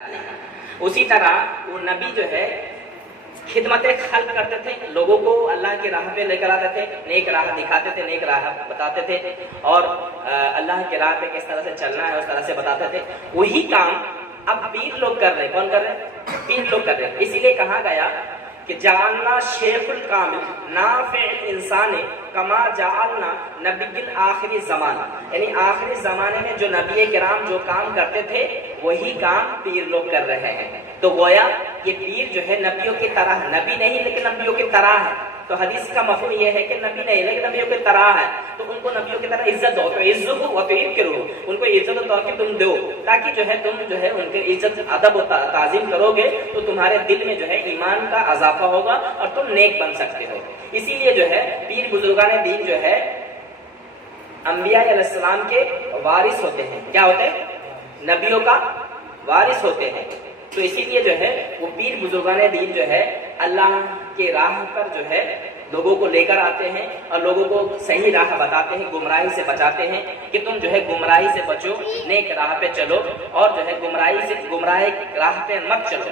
उसी तरह वो नबी जो है खिदमत खल्क करते थे, लोगों को अल्लाह की राह पे लेकर आते थे, नेक राह दिखाते थे, नेक राह बताते थे और अल्लाह की राह पे किस तरह से चलना है उस तरह से बताते थे। वही काम अब पीर लोग कर रहे। कौन कर रहे? पीर लोग कर रहे। इसीलिए कहा गया कि जालना शेखुल कामिल नाफिल इंसान कमा जालना नबील आखिरी ज़मान, यानी आखिरी ज़माने में जो नबी किराम जो काम करते थे वही काम पीर लोग कर रहे हैं। तो गोया ये पीर जो है नबियों की तरह, नबी नहीं लेकिन नबियों की तरह है। तो हदीस का मफहूम ये है कि नबी नहीं लेकिन नबियों की तरह है, तो उनको नबियों की तरह इज्जत दो, तो इज्जत व तौकीर करो, उनको इज्जत और तौकीर तुम दो, ताकि जो है तुम जो है उनके इज्जत अदब और ताज़ीम करोगे तो तुम्हारे दिल में जो है ईमान का इजाफा होगा और तुम नेक बन सकते हो। इसीलिए जो है पीर बुजुर्गान दीन जो है अंबिया अलैहिस्सलाम के वारिस होते हैं। क्या होते हैं? नबियों का वारिस होते हैं। तो इसीलिए जो है वो पीर बुजुर्गान दीन जो है अल्लाह के राह पर जो है लोगों को लेकर आते हैं और लोगों को सही राह बताते हैं, गुमराही से बचाते हैं कि तुम जो है गुमराही से बचो, नेक राह पे चलो और जो है गुमराह राह पे मत चलो,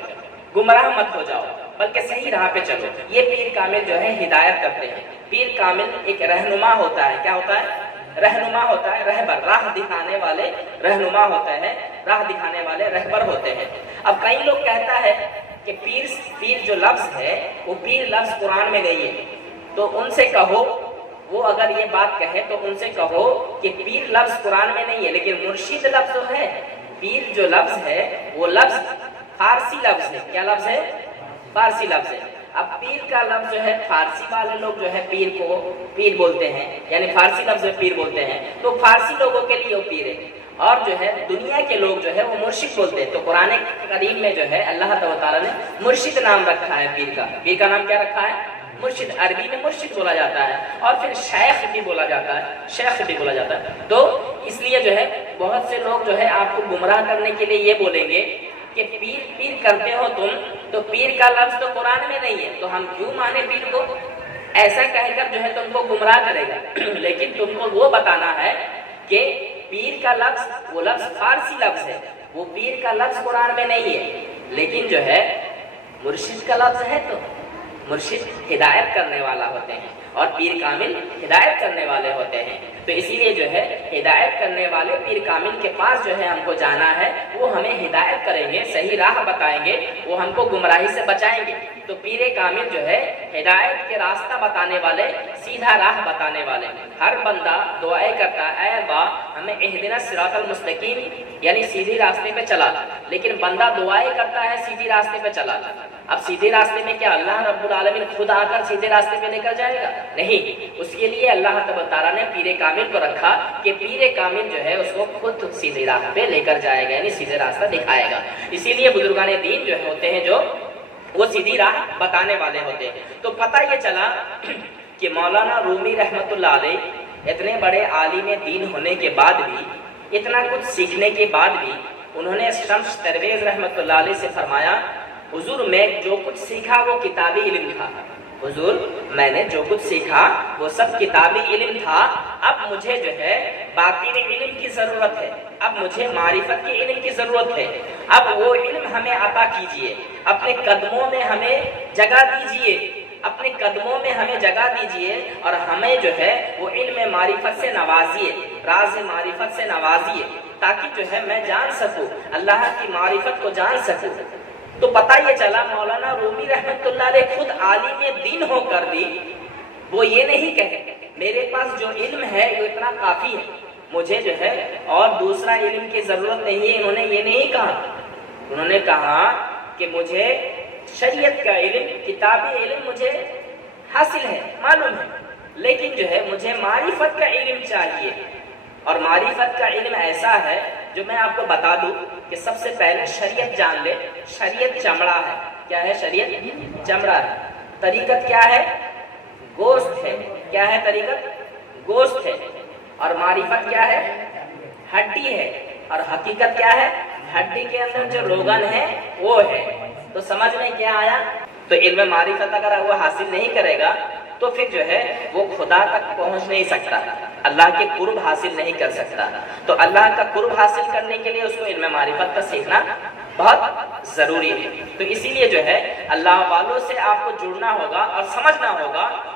गुमराह मत हो जाओ बल्कि सही राह पे चलो। ये पीर कामिल जो है हिदायत करते हैं। पीर कामिल एक रहनुमा होता है। क्या होता है? रहनुमा होता है, रहबर, राह दिखाने वाले रहनुमा होते हैं, राह दिखाने वाले रहबर होते हैं। अब कई लोग कहता है कि पीर जो लफ्ज है वो पीर लफ्ज कुरान में नहीं है, तो उनसे कहो, वो अगर ये बात कहे तो उनसे कहो कि पीर लफ्ज कुरान में नहीं है लेकिन मुर्शिद लफ्ज जो है, पीर जो लफ्ज है वो लफ्ज फारसी लफ्ज है। क्या लफ्ज है? फारसी लफ्ज है। अब पीर का लफ्ज जो है फारसी वाले लोग जो है पीर को पीर बोलते हैं, यानी फारसी लफ्ज में पीर बोलते हैं, तो फारसी लोगों के लिए वो पीर है और जो है दुनिया के लोग जो है वो मुर्शिद बोलते हैं। तो कुरान करीम में जो है अल्लाह ताला ने मुर्शिद नाम रखा है पीर का। पीर का नाम क्या रखा है? मुर्शिद। अरबी में मुर्शिद बोला जाता है और फिर शेख भी बोला जाता है, शेख भी बोला जाता है। तो इसलिए जो है बहुत से लोग जो है आपको गुमराह करने के लिए ये बोलेंगे कि पीर करते हो तुम, तो पीर का लफ्ज तो कुरान में नहीं है तो हम क्यों माने पीर को? ऐसा कहकर जो है तुमको गुमराह करेगा। लेकिन तुमको वो बताना है कि पीर का लफ्ज वो लफ्ज फारसी लफ्ज है, वो पीर का लफ्ज कुरान में नहीं है, लेकिन जो है मुर्शिद का लफ्ज है। तो मुर्शिद हिदायत करने वाला होते हैं और पीर कामिल हिदायत करने वाले होते हैं। तो इसीलिए जो है हिदायत करने वाले पीर कामिल के पास जो है हमको जाना है, वो हमें हिदायत करेंगे, सही राह बताएंगे, वो हमको गुमराही से बचाएंगे। तो पीर कामिल जो है हिदायत के रास्ता बताने वाले, सीधा राह बताने वाले। हर बंदा दुआएं करता है, ऐ अल्लाह हमें इहदिना सिरातल मुस्तकीम, यानी सीधी रास्ते पे चला, लेकिन बंदा दुआएं करता है सीधी रास्ते पे चला। अब सीधे रास्ते में क्या अल्लाह रब्बुल आलमीन खुद आकर सीधे रास्ते पे लेकर जाएगा? नहीं, उसके लिए अल्लाह तआला ने पीर कामिल को रखा कि पीर कामिल जो है उसको खुद सीधे राह पे लेकर जाएगा, यानी सीधे रास्ता दिखाएगा। इसीलिए बुजुर्गान दीन जो होते हैं जो वो सीधी राह बताने वाले होते हैं। तो पता ये चला कि मौलाना रूमी रहमतुल्लाह अलैह इतने बड़े आलिम दीन होने के बाद भी, इतना कुछ सीखने के बाद भी, उन्होंने शम्स तरवेज रहमतुल्लाह अलैह से फरमाया, हुजूर मैं जो कुछ सीखा वो किताबी इल्म था। हुजूर मैंने जो कुछ सीखा वो सब किताबी इल्म था। अब मुझे जो है बातिनी इल्म की जरूरत है, अब मुझे मारिफत की इल्म की जरूरत है। अब वो इल्म हमें अता कीजिए, अपने कदमों में हमें जगह दीजिए, अपने कदमों में हमें जगह दीजिए और हमें जो है वो इल्म मारिफत से नवाजिए, राज मारिफत से नवाजिए, ताकि जो है मैं जान सकूं, अल्लाह की मारिफत को जान सकूं। तो पता ये चला मौलाना रूमी रहमतुल्लाह अलैह खुद आलिम दीन होकर भी वो ये नहीं कहे मेरे पास जो इल्म है वो इतना काफी है, मुझे जो है और दूसरा इल्म की जरूरत नहीं है। इन्होंने ये नहीं कहा, उन्होंने कहा कि मुझे शरीयत का इल्म, किताबी इल्म मुझे हासिल है, मालूम है, लेकिन जो है मुझे मारिफत का इल्म चाहिए। और मारिफत का इल्म ऐसा है जो मैं आपको बता दूं कि सबसे पहले शरीयत जान ले। शरीयत चमड़ा है। क्या है? शरीयत चमड़ा है। तरीकत क्या है? गोश्त है। क्या है तरीकत? गोश्त है। और मारिफत क्या है? हड्डी है। और हकीकत क्या है? हड्डी के अंदर जो रोगन है वो है। तो समझ में क्या आया? तो इल्म मारिफत अगर वो हासिल नहीं करेगा तो फिर जो है वो खुदा तक पहुंच नहीं सकता, अल्लाह के कुर्ब हासिल नहीं कर सकता। तो अल्लाह का कुर्ब हासिल करने के लिए उसको इल्म मारिफत का सीखना بہت ضروری ہے۔ تو اسی لیے جو ہے اللہ والوں سے آپ کو جڑنا ہوگا اور سمجھنا ہوگا